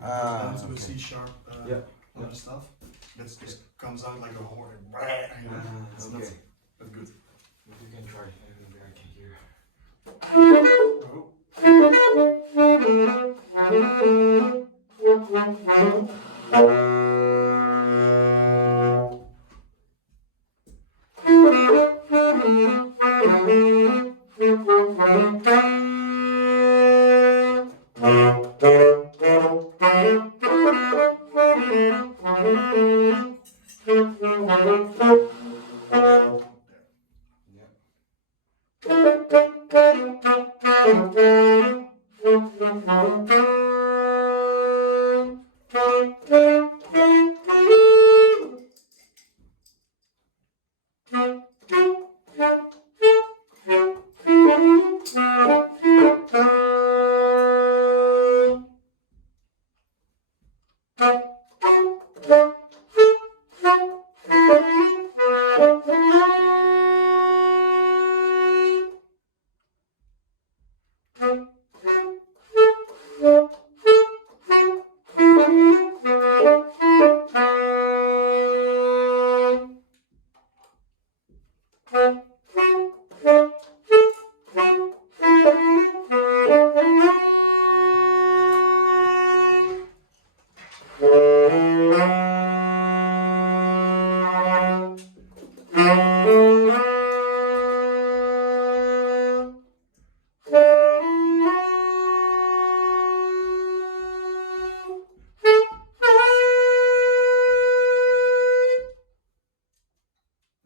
Down to a Okay. C sharp, Yeah. other stuff. That just comes out like a horn. You know? It's not Okay. that good. You can try. Maybe I can hear.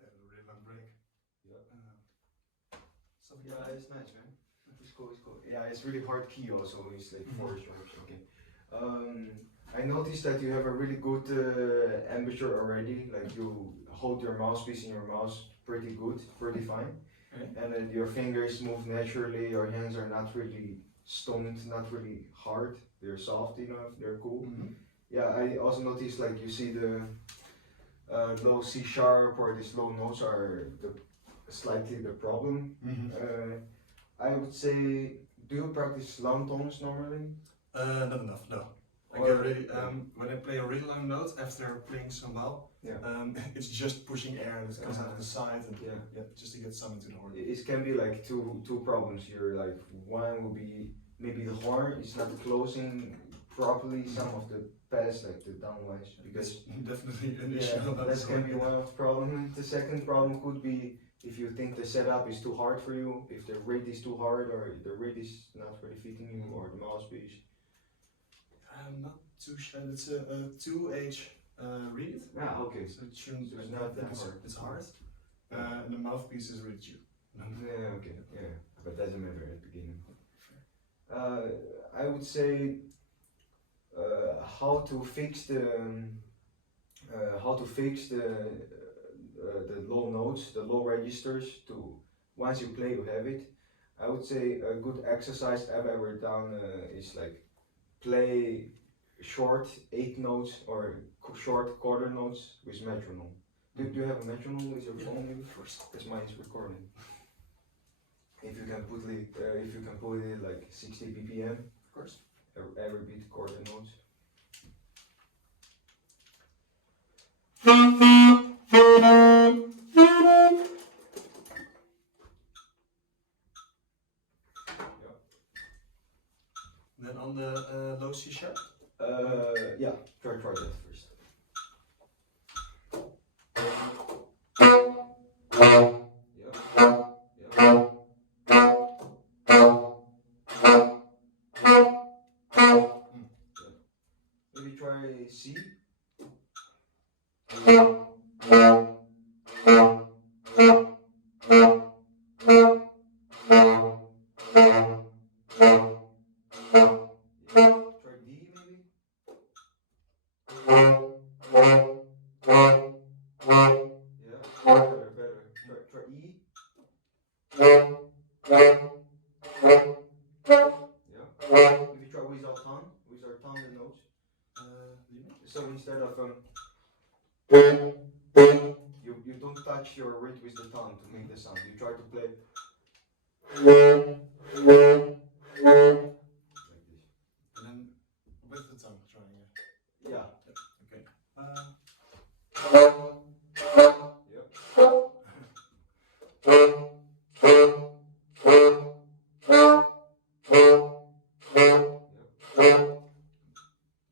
Really long break. Yeah. Stuff like Yeah, that. it's nice, man. It's cool. It's cool. Yeah, it's really hard key also. It's like four sharps. Okay. I noticed that you have a really good embouchure already. Like you hold your mouthpiece in your mouth pretty good, pretty fine, Okay. and your fingers move naturally. Your hands are not really stoned, not really hard. They're soft enough. They're cool. Yeah, I also noticed like you see the low C sharp or these low notes are slightly the problem. I would say, do you practice long tones normally? Not enough, no. I Or- get really, yeah. when I play a really long note after playing some while, Yeah. it's just pushing air that comes out of the side and Yeah. just to get some into the horn. It can be like two problems here. Like one would be maybe the horn is not closing properly some of the pads, like the downwise, because Definitely an yeah, issue about that this can one. be one of the problems. The second problem could be if you think the setup is too hard for you, if the rate is too hard, or if the rate is not really fitting you, or the mouthpiece. I'm not too sure. It's a 2H reed. Ah, okay. So it shouldn't, So it's I not think that hard. it's hard. And the mouthpiece is really cheap. Yeah, okay, yeah, but doesn't matter at the beginning. I would say how to fix the low notes, the low registers. To once you play, you have it. I would say a good exercise I've ever done is like play short 8 notes or short quarter notes with metronome. Do you have a metronome with your phone? Maybe? Of course. Because mine is recording. If you can put it like 60 BPM. Of course. Every beat quarter notes. Then on the low C sharp. Yeah, try that first. Maybe try C. Try D maybe. Yeah, better. Try E. Yeah. Maybe try without tongue the notes. So instead of you don't touch your reed with the tongue to make the sound. You try to play like this. And then with the tongue, trying. here. Yeah. Okay.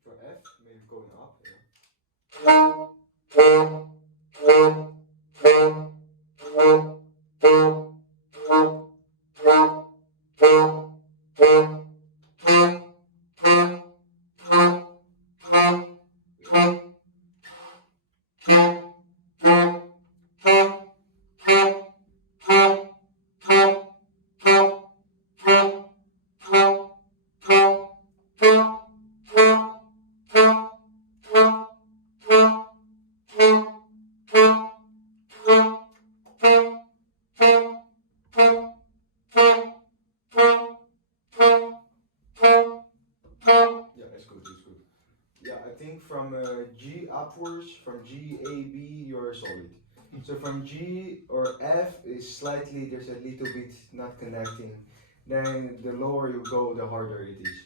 For F, maybe going up. Yeah, that's good. That's good. Yeah, I think from G upwards, from G A B, you're solid. So from G or F is slightly, there's a little bit not connecting. Then the lower you go, the harder it is.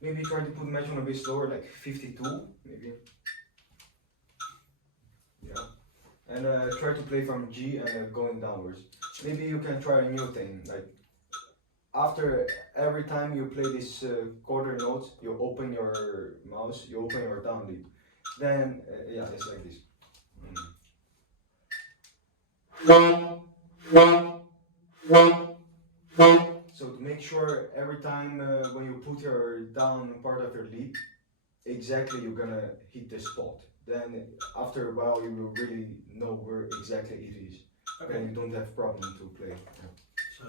Maybe try to put metronome a bit slower, like 52, maybe. Yeah. And try to play from G and going downwards. Maybe you can try a new thing, like after every time you play this quarter note, you open your mouse, you open your down lead. Then, yeah, it's like this. So to make sure every time when you put your down part of your lead, exactly you're gonna hit the spot. Then after a while you will really know where exactly it is. Okay. Then you don't have problem to play. So.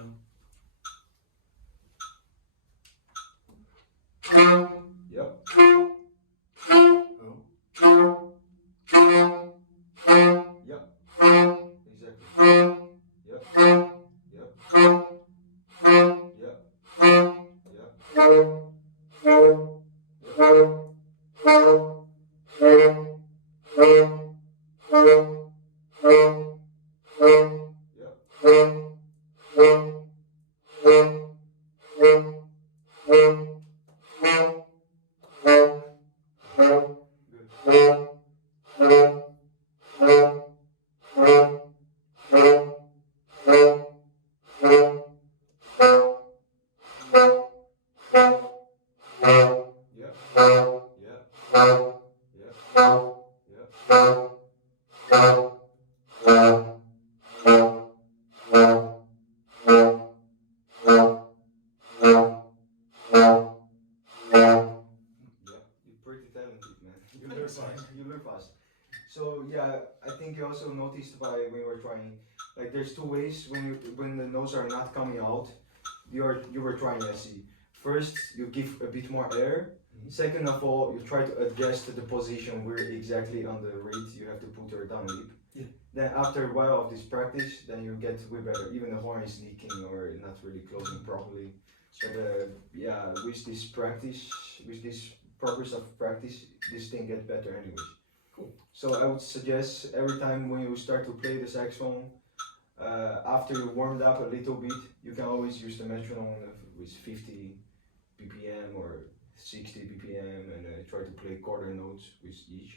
Yep. Oh. Yep. Exactly. Yep. Yep. Yep. Pretty talented, man. You learn fast. You learn fast. So yeah, I think you also noticed by when you were trying, like there's two ways when the notes are not coming out, you were trying SE. First, you give a bit more air. Second of all, you try to adjust the position where exactly on the rate you have to put your down lip. Yeah. Then after a while of this practice, then you get way better. Even the horn is leaking or not really closing properly. But yeah, with this practice, with this progress of practice, this thing gets better anyways. Cool. So I would suggest every time when you start to play the saxophone, after you warmed up a little bit, you can always use the metronome with 50 BPM or 60 BPM and try to play quarter notes with each.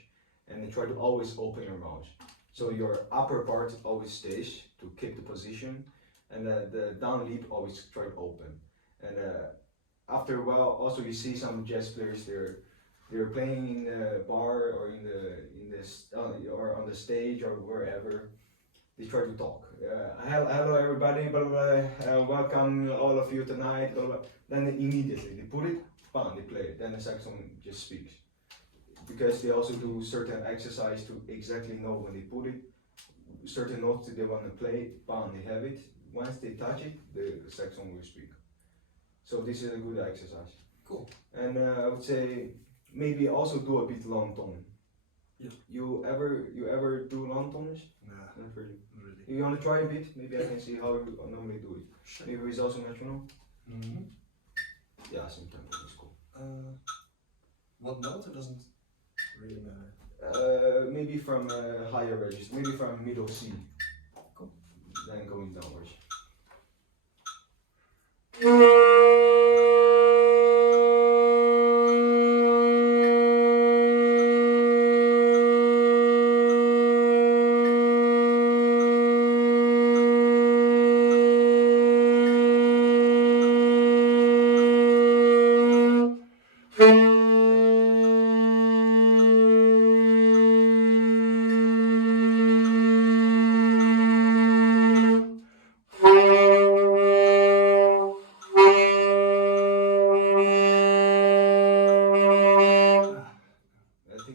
And then try to always open your mouth. So your upper part always stays to keep the position, and the down lip always try to open. And after a while, also you see some jazz players they're playing in the bar or in the or on the stage or wherever. They try to talk. Hello everybody, blah, blah, blah, welcome all of you tonight. Blah, blah. Then they immediately they put it, bam, they play it. Then the saxophone just speaks. Because they also do certain exercise to exactly know when they put it, certain notes that they want to play, bam, they have it. Once they touch it, the saxophone will speak. So this is a good exercise. Cool. And I would say maybe also do a bit long tone. Yeah. You ever do long tones? Nah. Not really. Really. You want to try a bit? Maybe I can see how you normally do it. Sure. Maybe with also metronome? Mm-hmm. Yeah, some tempo is cool. What note? It doesn't really matter. Maybe from higher register, maybe from middle C. Cool. Then going downwards.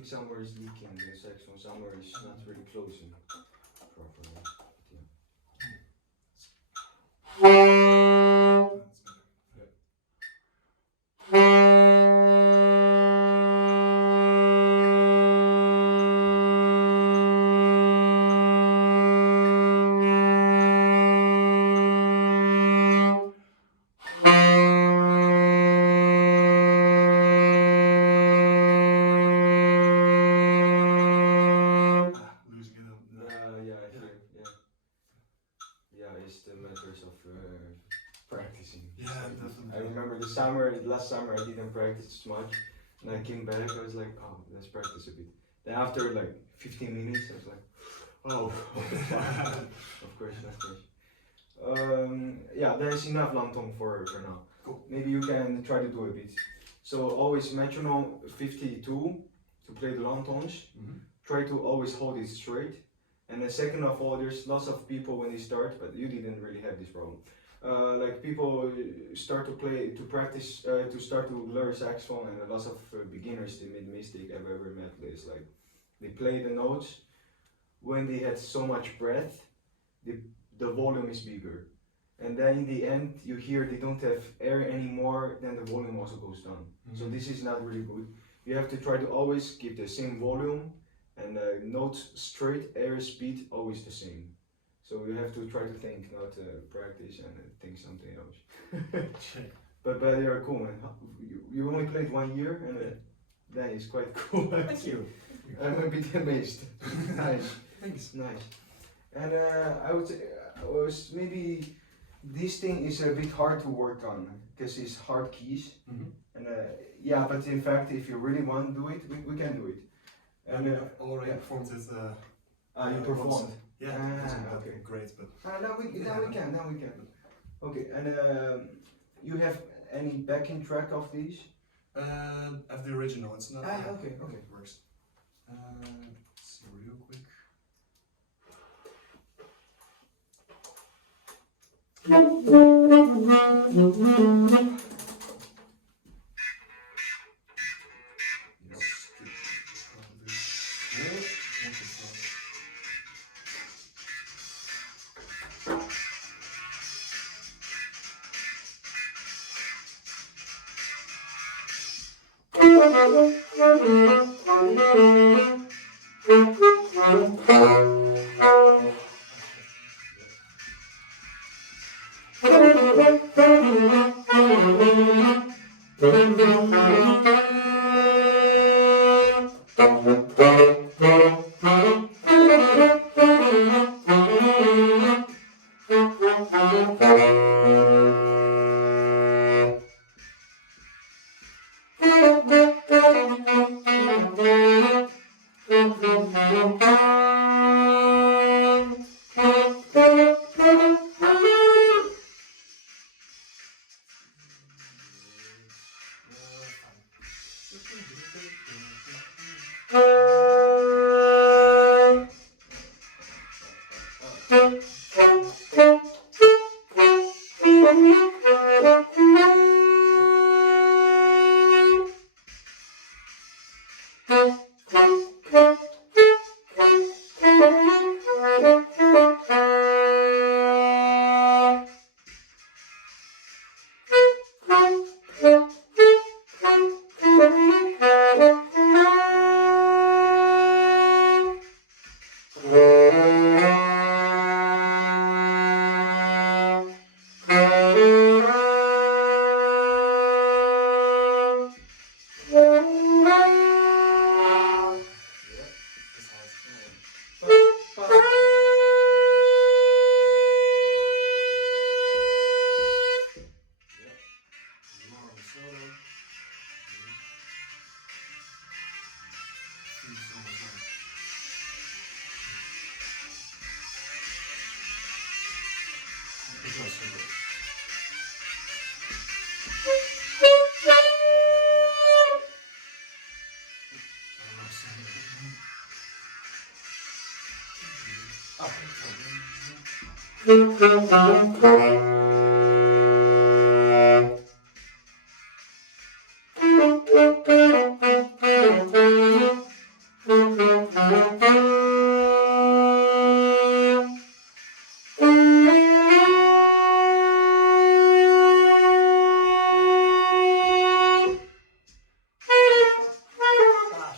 think somewhere is leaking the saxophone, somewhere is not really closing properly. Yeah, I hear. Yeah, it's the matters of practicing. Yeah, definitely. I remember last summer I didn't practice much, and I came back. I was like, oh, let's practice a bit. Then after like 15 minutes, I was like, oh, of course, not much. Yeah, there's enough Lanton for now. Cool. Maybe you can try to do a bit. So always metronome 52 to play the Lantons. Try to always hold it straight. And then second of all, there's lots of people when they start, but you didn't really have this problem. Like people start to play, to practice, to start to learn saxophone, and lots of beginners, they made the mistake I've ever met is like, they play the notes, when they had so much breath, the volume is bigger. And then in the end, you hear they don't have air anymore, then the volume also goes down. So this is not really good. You have to try to always keep the same volume, and notes straight, air speed always the same. So you have to try to think, not practice and think something else. but they are cool, man. You only played 1 year, and that is quite cool. Thank you. I'm a bit amazed. Nice. Thanks. Nice. And I would say, maybe this thing is a bit hard to work on, because it's hard keys. And yeah, but in fact, if you really want to do it, we can do it. And I've already performed it. You performed? Yeah, it wasn't that okay. great, but. Now we can. Okay, and you have any backing track of these? Of the original, it's not. Okay. It works. Let's see real quick.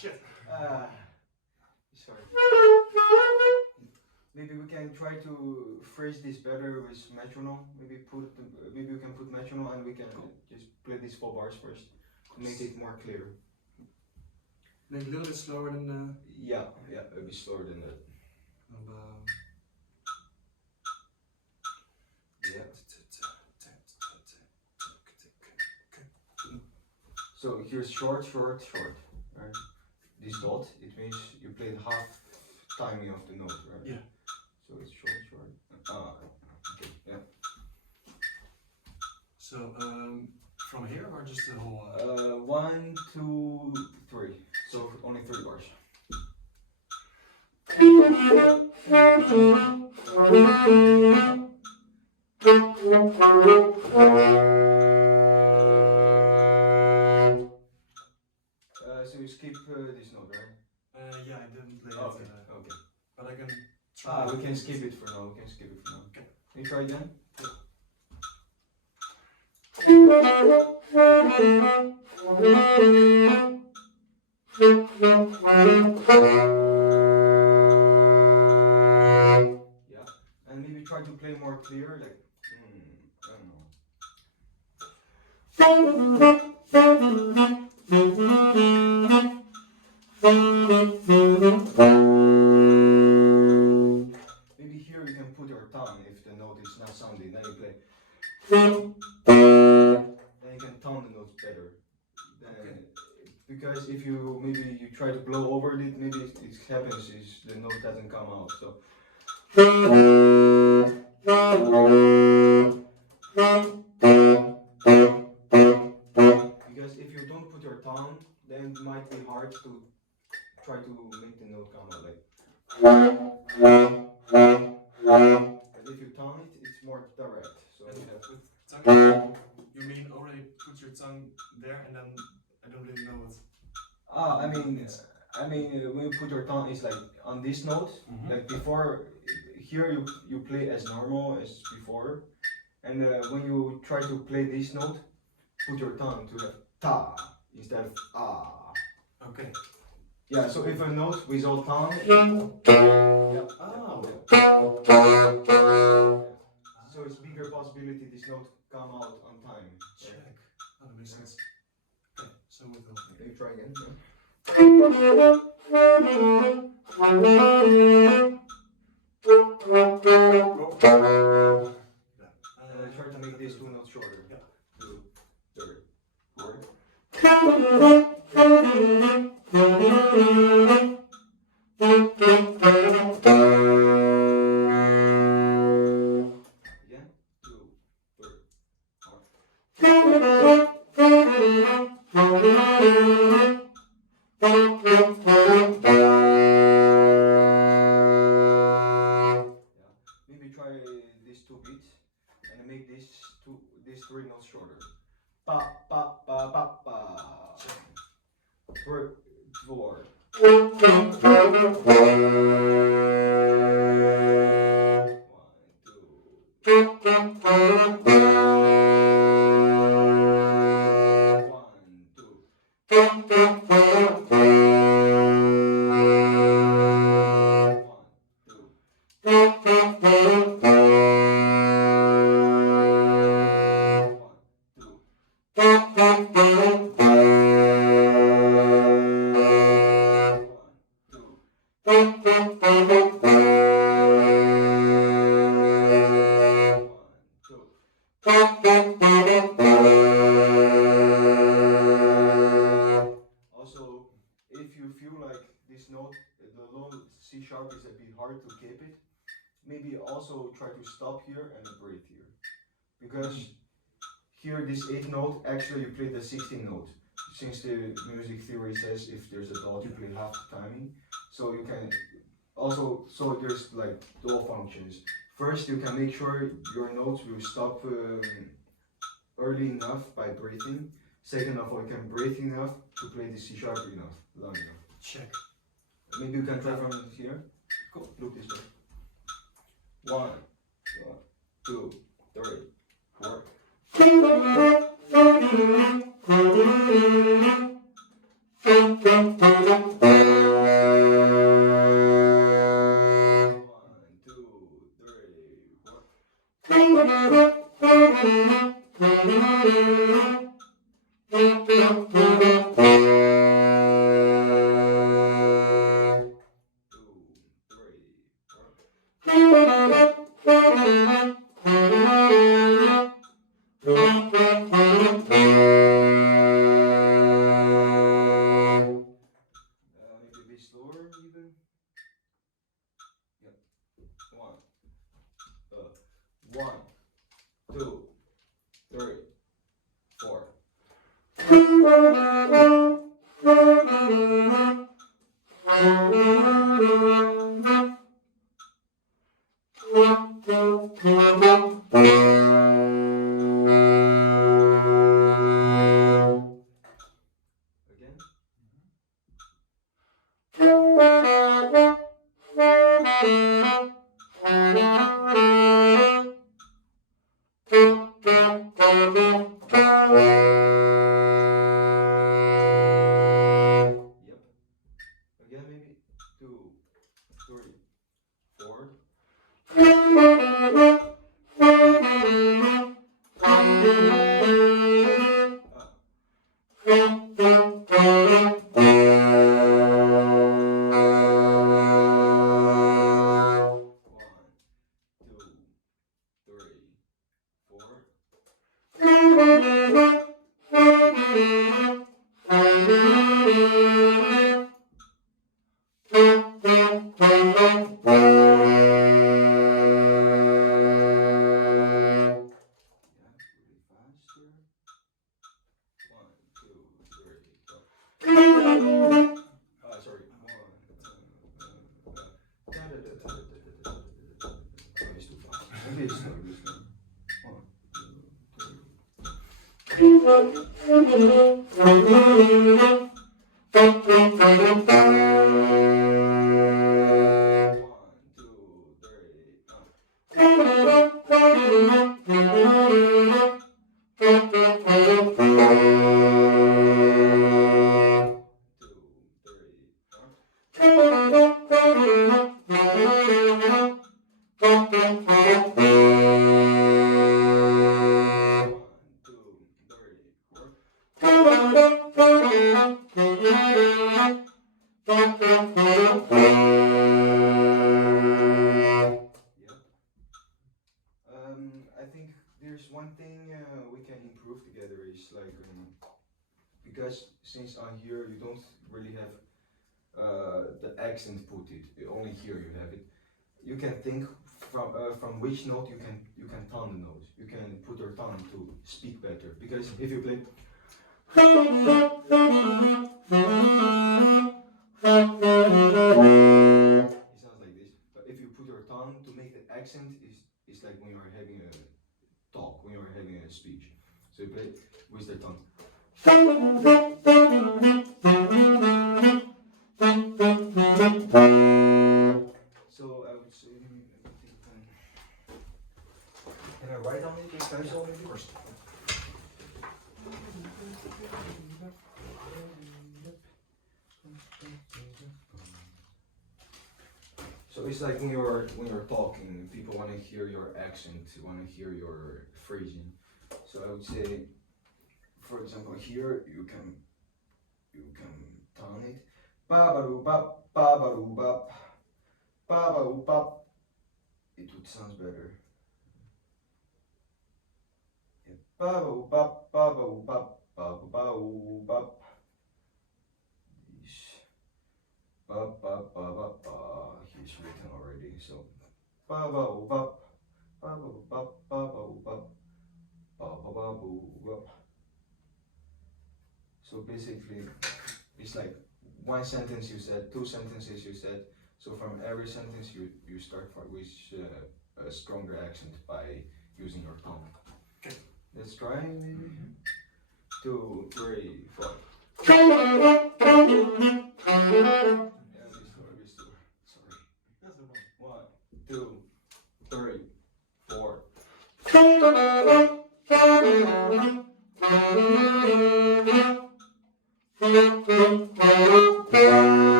shit. Sorry. Maybe we can try to phrase this better with metronome. Maybe we can put metronome and we can just play these 4 bars first to make it more clear. Make it a little bit slower than. Yeah, a bit slower than that. Yeah. So here's short, short, short. Right? This dot, it means you played half timing of the note, right? Yeah. So it's short, short. Okay, yeah. So from here or just the whole? 1, 2, 3. So only 3 bars. So you skip this note, right? Yeah, I didn't play Okay, it. okay. But I can try. We can skip it for now. We can skip it for now. Okay. Can you try again? Yeah, and maybe try to play more clear, like I don't know. Maybe here you can put your tongue if the note is not sounding. Then you play. Then you can tone the notes better. Because if you try to blow over it, maybe it happens is the note doesn't come out. So. Because if you don't put your tongue, then it might be hard to try to make the note come out like. But if you tongue it, it's more direct. So with tongue, you mean already put your tongue there and then I don't really know what. I mean, when you put your tongue, it's like on this note, like before. Here you play as normal as before, and when you try to play this note, put your tongue to have ta instead of ah. Okay. Yeah. So if a note without tongue, yeah. Oh. So it's bigger possibility this note come out on time. Check. Oh, that makes sense. Okay. So with the. Can you try again? Yeah. Try to make these 2 notes shorter. Yeah. 2, 3, 4. Again. 2, 3, 4. Maybe try these 2 beats and make these 3 notes shorter. Pa pa pa pa pa. 4. 1, Also, if you feel like this note, the low C sharp is a bit hard to keep it, maybe also try to stop here and breathe here. Because here this 8th note, actually you play the 16th note. Since the music theory says if there's a dot you play half the timing. So you can also, so there's like dual functions. First you can make sure your notes will stop early enough by breathing. Second of all, you can breathe enough to play the C sharp enough, long enough. Check. Maybe you can try from here. Cool. Look this way. 1, 2, 3, 4. Maybe be slower even. Yep. One, two, three, four. Again. Yep. Again, maybe 2, 3, 4. One, two, three, four. Yeah, really faster. 1, 2, 3, go. Sorry. Maybe it's too fast. Maybe it's slow. Maybe it's slow. 1, 2, 3, 4. Yep. I think there's one thing we can improve together is like because since on here you don't really have the accent put it, only here you have it. You can think from which note you can tone the note. You can put your tongue to speak better because if you play. It sounds like this, but if you put your tongue to make the accent is like when you are having a talk, when you are having a speech. So you play with the tongue. So I would say, can I write on it in pencil maybe? So it's like when you're talking, people want to hear your accent, want to hear your phrasing. So I would say, for example, here you can tone it. Ba-ba-doo-bop, ba-ba-doo-bop, ba-ba-doo-bop. It would sound better. Yeah. Ba-ba-doo-bop, ba-ba-doo-bop, ba-ba-doo-bop. Ba-ba-ba-ba-ba. He's written already, so ba-ba-doo-bop, ba-ba-doo-bop, ba-ba-doo-bop, ba-ba-ba-doo-bop. So basically, it's like one sentence you said, two sentences you said. So from every sentence you start with a stronger accent by using your tongue. Okay. Let's try maybe. 2, 3, 4. Sorry. That's the one. 1, 2, 3, 4.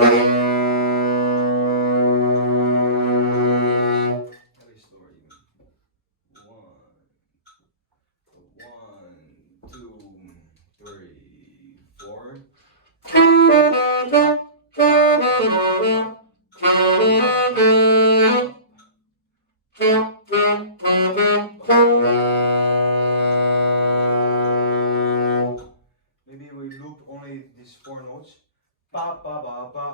Very slower even. One, two, three, four. Maybe we loop only these four notes. Ba ba ba ba.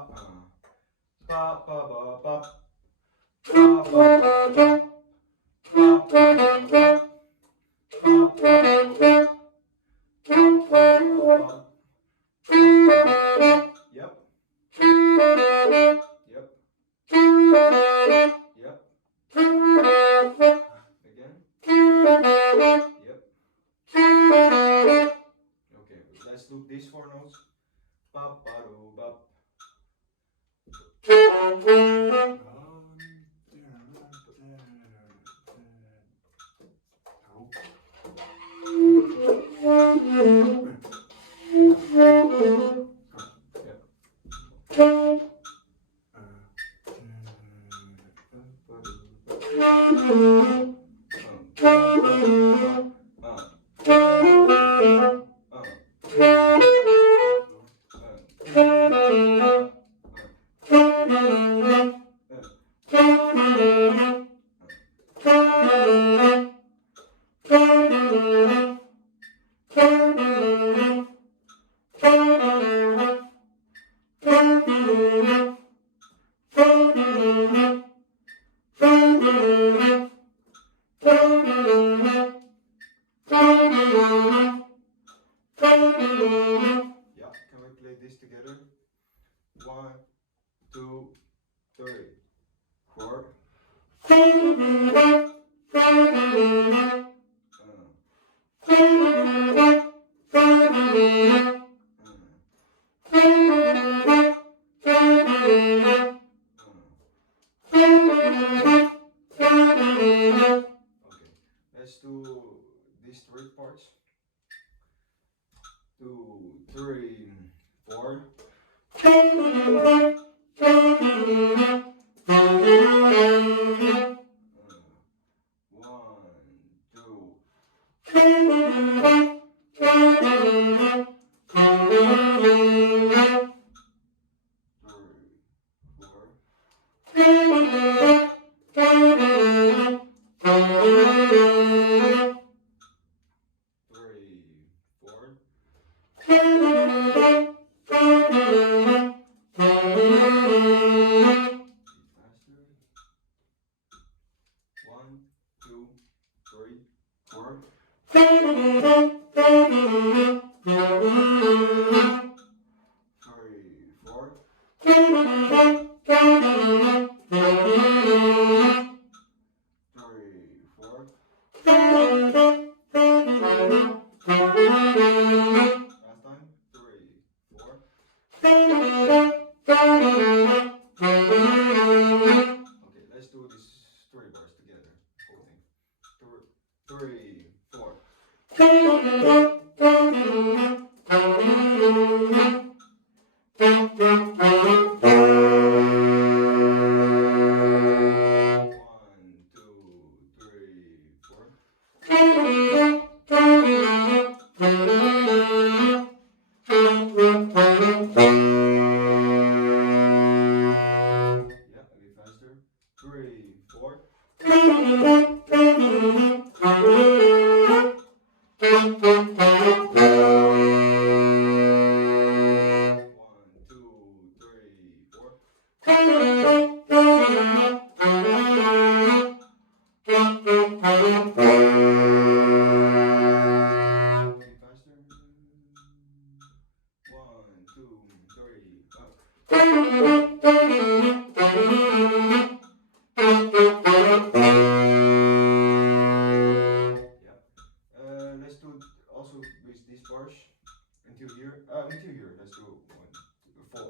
Ba ba ba ba. Ba ba ba ba. Ba ba ba ba. Ba ba ba ba. Yep. Yep. Yep. Again. Yep. Okay, let's loop these four notes. Ba ba do ba. Yeah, can we play this together? 1, 2, 3, 4. Okay, let's do these three parts. 2, 3, 4. One, two.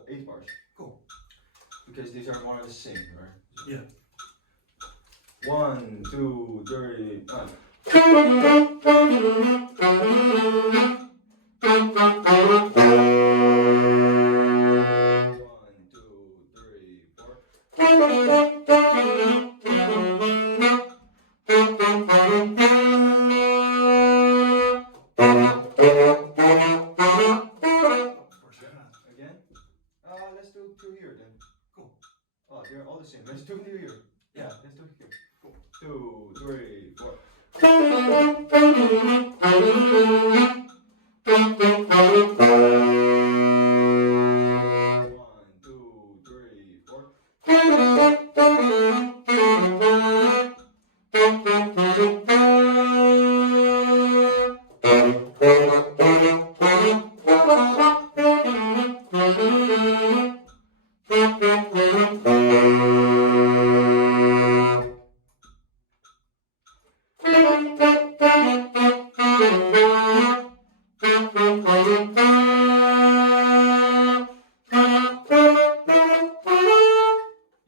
8 bars. Cool. Because these are more or less the same, right? So Yeah. 1, 2, 3, 1. let's do two here then. Cool. Oh, they're all the same. Let's do two here. Yeah, let's do it here. Cool. 2, 3, 4. 1, 2, 3, 4.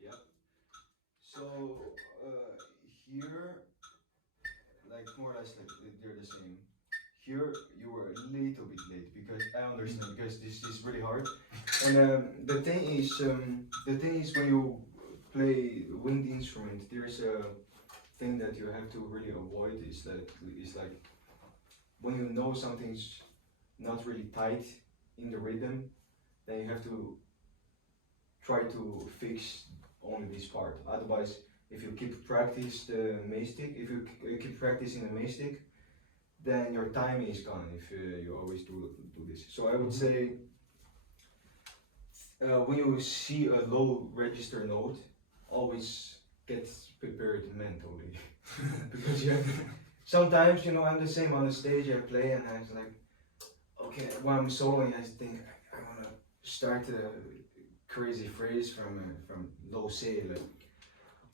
Yep. So here, like more or less, like they're the same. Here you were a little bit late because I understand because this is really hard. And the thing is when you play wind instrument, there's a thing that you have to really avoid. Is like when you know something's not really tight in the rhythm, then you have to try to fix only this part. Otherwise, if you keep practice the mace-stick, if you keep practicing the mace-stick, then your timing is gone if you always do this. So I would say when you see a low register note, always get prepared mentally because you have sometimes I'm the same on the stage. I play and I'm like, okay, when I'm soloing, I think I wanna start a crazy phrase from low C, like.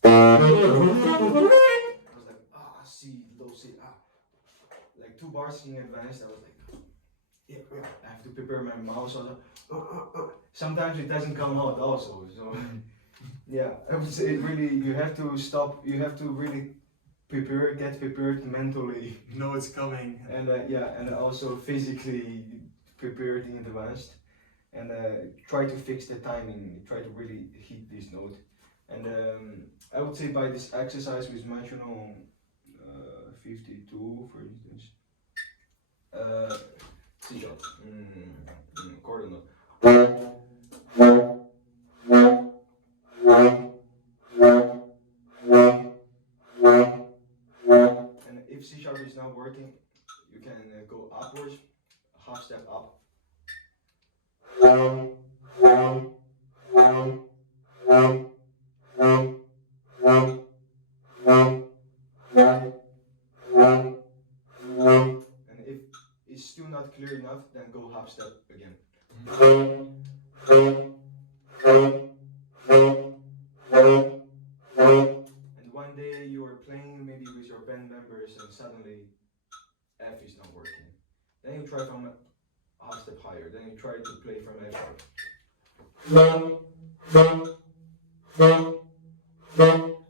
I was like, C, low C, like 2 bars in advance. I was like, yeah, I have to prepare my mouth. So I was like, sometimes it doesn't come out also. So yeah, I would say really you have to stop. You have to really get prepared mentally. Know it's coming. And and also physically prepared in advance. And try to fix the timing. Try to really hit this note. And I would say by this exercise with metronome 52, for instance, C sharp, chord note. And if C sharp is not working, you can go upwards, half step up. And if it's still not clear enough, then go half step again. And one day you are playing maybe with your band members and suddenly F is not working. Then you try from half step higher. Then you try to play from F sharp.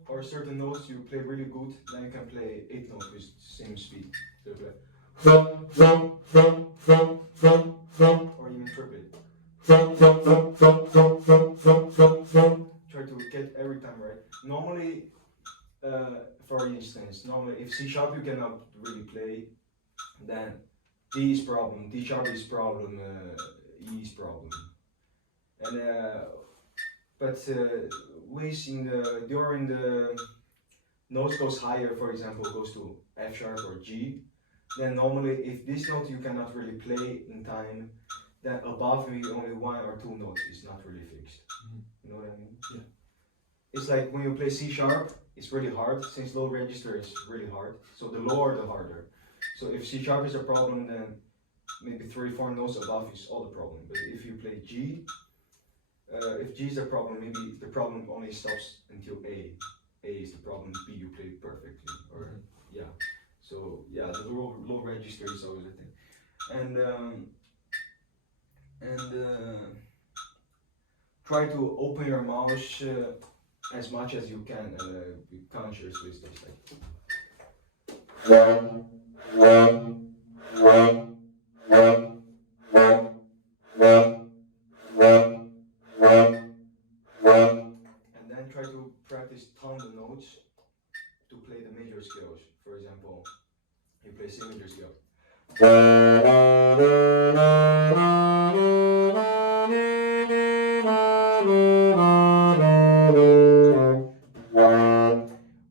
Or certain notes you play really good, then you can play 8 notes with the same speed. So you play. Or even triplet. Try to get every time right. Normally, for instance, if C sharp you cannot really play, then D is problem, D sharp is problem, E is problem. And during the notes goes higher, for example, goes to F sharp or G, then normally if this note you cannot really play in time, then above maybe only 1 or 2 notes is not really fixed. You know what I mean? Yeah. It's like when you play C sharp, it's really hard since low register is really hard. So the lower the harder. So if C sharp is a problem, then maybe 3-4 notes above is all the problem. But if you play G, if G is the problem, maybe the problem only stops until A. A is the problem, B you play perfectly. Or yeah. So yeah, the low register is always a thing. And try to open your mouth as much as you can and be conscious with this. And then try to practice ton the notes to play the major scales. For example, you play C major scale.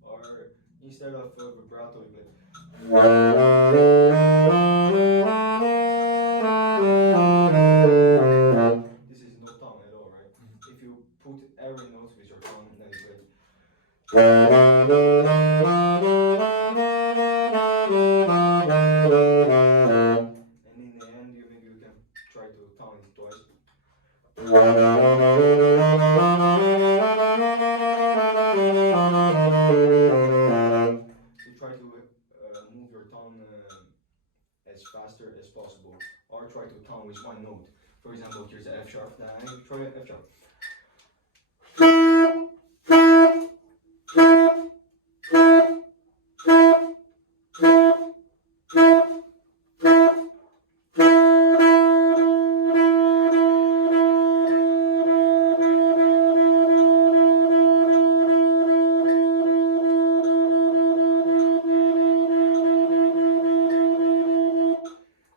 Or instead of vibrato, you play. This is no tongue at all, right? If you put every note with your tongue, then you play. And in the end, maybe you can try to tongue it twice. You try to move your tongue as faster as possible, or try to tongue with one note. For example, here's the F sharp. Then I try F sharp.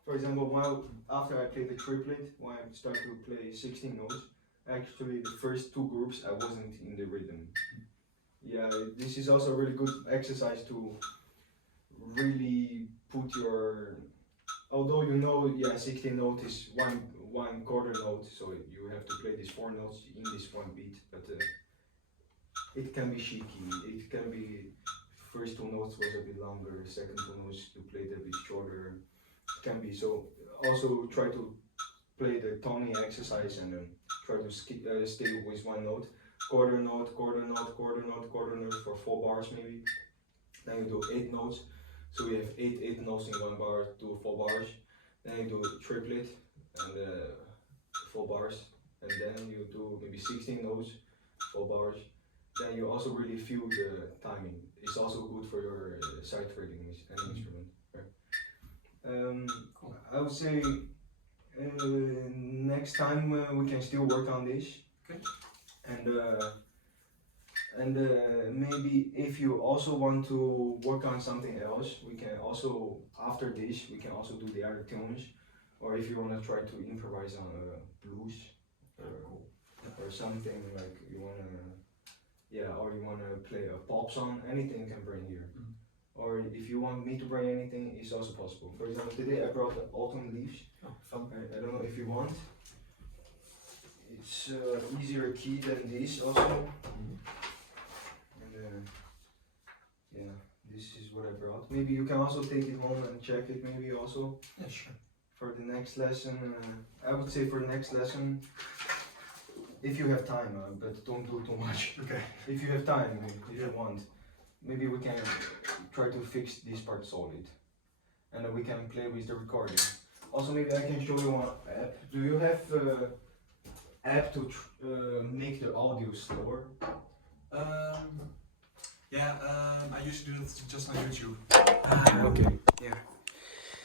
For example, after I play the triplet, when I start to play 16 notes, actually the first two groups I wasn't in the rhythm. Yeah, this is also a really good exercise to really put your, although you know, yeah, 16 note is one quarter note, so you have to play these 4 notes in this one beat, but it can be shaky. It can be first 2 notes was a bit longer, second 2 notes you played a bit shorter. It can be, so also try to play the toning exercise and try to stay with one note. Quarter note, quarter note, quarter note, quarter note for 4 bars maybe. Then you do 8 notes. So we have 8 notes in 1 bar, do 4 bars. Then you do triplet and 4 bars. And then you do maybe 16 notes, 4 bars. Then you also really feel the timing. It's also good for your sight reading with any instrument. Cool. I would say next time we can still work on this. Okay. And maybe if you also want to work on something else, we can also, after this, we can also do the other tunes. Or if you want to try to improvise on blues or something like you want to, yeah, or you want to play a pop song, anything you can bring here. Or if you want me to bring anything, it's also possible. For example, today I brought the autumn leaves. Oh, fun. I don't know if you want. It's easier key than this also. And yeah, this is what I brought. Maybe you can also take it home and check it maybe also. Yeah, sure. For the next lesson, I would say for the next lesson, if you have time, but don't do too much. Okay. If you have time, if you want, maybe we can try to fix this part solid. And then we can play with the recording. Also, maybe I can show you one app. Do you have app to make the audio slower? Yeah, I usually do it just on YouTube. Okay. Yeah.